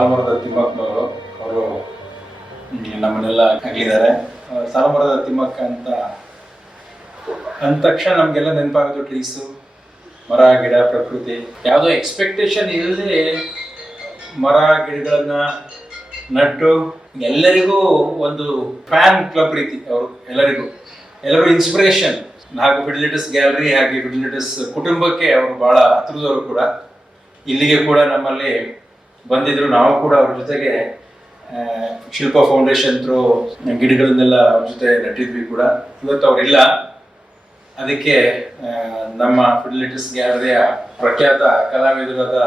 ಸಾಲುಮರದ ತಿಮ್ಮಕ್ಕನವರು. ಅವರು ನಮ್ಮನ್ನೆಲ್ಲ ಅಗಲಿದ್ದಾರೆ. ಸಾಲುಮರದ ತಿಮ್ಮಕ್ಕ ಅಂದ ತಕ್ಷಣ ನಮಗೆಲ್ಲ ನೆನಪಾಗೋದು ಟ್ರೀಸು, ಮರ ಗಿಡ, ಪ್ರಕೃತಿ. ಯಾವುದೋ ಎಕ್ಸ್ಪೆಕ್ಟೇಷನ್ ಇಲ್ಲದೆ ಮರ ಗಿಡಗಳನ್ನ ನಟ್ಟು ಎಲ್ಲರಿಗೂ ಒಂದು ಫ್ಯಾನ್ ಕ್ಲಬ್ ರೀತಿ. ಅವರು ಎಲ್ಲರೂ ಇನ್ಸ್ಪಿರೇಷನ್. ಹಾಗೂ ಫಿಡಿಲಿಟಸ್ ಗ್ಯಾಲರಿ ಹಾಗೆ ಫಿಡಿಲಿಟಸ್ ಕುಟುಂಬಕ್ಕೆ ಅವರು ಬಹಳ ಹತ್ತಿರದವರು ಕೂಡ. ಇಲ್ಲಿಗೆ ಕೂಡ ನಮ್ಮಲ್ಲಿ ಬಂದಿದ್ರು. ನಾವು ಕೂಡ ಅವ್ರ ಜೊತೆಗೆ ಶಿಲ್ಪ ಫೌಂಡೇಶನ್ ಥ್ರೂ ಗಿಡಗಳನ್ನೆಲ್ಲ ಅವ್ರ ಜೊತೆ ನೆಟ್ಟಿದ್ವಿ ಕೂಡ. ಇವತ್ತು ಅವರಿಲ್ಲ. ಅದಕ್ಕೆ ನಮ್ಮ ಫಿಡಿಲಿಟಸ್ ಗ್ಯಾಲರಿಯ ಪ್ರಖ್ಯಾತ ಕಲಾವಿದರಾದ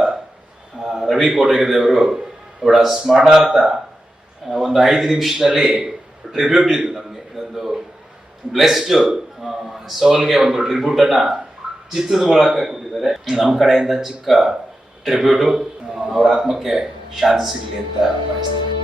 ರವಿ ಕೋಟೆಗದವರು ಅವರ ಸ್ಮರಣಾರ್ಥ ಒಂದು 5 ನಿಮಿಷದಲ್ಲಿ ಟ್ರಿಬ್ಯೂಟ್ ಇದು ನಮಗೆ. ಇದೊಂದು ಬ್ಲೆಸ್ಡ್ ಸೋಲ್ಗೆ ಒಂದು ಟ್ರಿಬ್ಯೂಟನ್ನು ಚಿತ್ರದ ಮೂಲಕ ಕೊಟ್ಟಿದ್ದಾರೆ. ನಮ್ಮ ಕಡೆಯಿಂದ ಚಿಕ್ಕ ಟ್ರಿಬ್ಯೂಟು. ಅವರ ಆತ್ಮಕ್ಕೆ ಶಾಂತಿ ಸಿಗಲಿ ಅಂತ ಬಯಸ್ತೀನಿ.